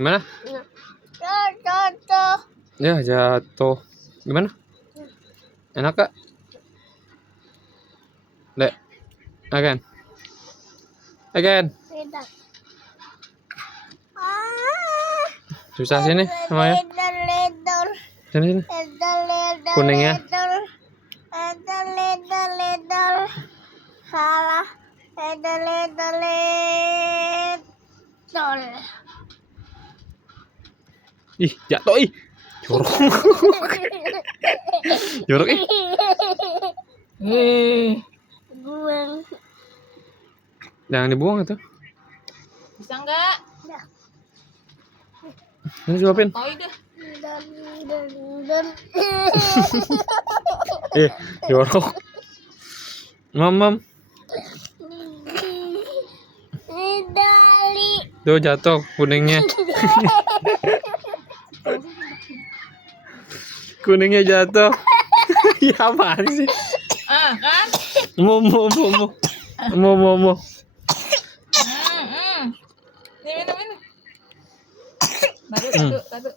Gimana? Jatuh. Ya jatuh. Gimana? Enak kak? Dek. Again. Tidak. Susah sini sama ya. Ledor. Sini. Ledor. Kuningnya. Ledor. Salah. Ledor. Ih, jatuh ih. Jorok. Jorok ih. Buang. Jangan dibuang itu. Bisa enggak? Ini suapin. Oh, udah. Jorok. Mam. Dali. Tuh jatuh kuningnya. Kuningnya jatuh. Ya apaan sih? Kan? Mau. Ini minum. Baru satu.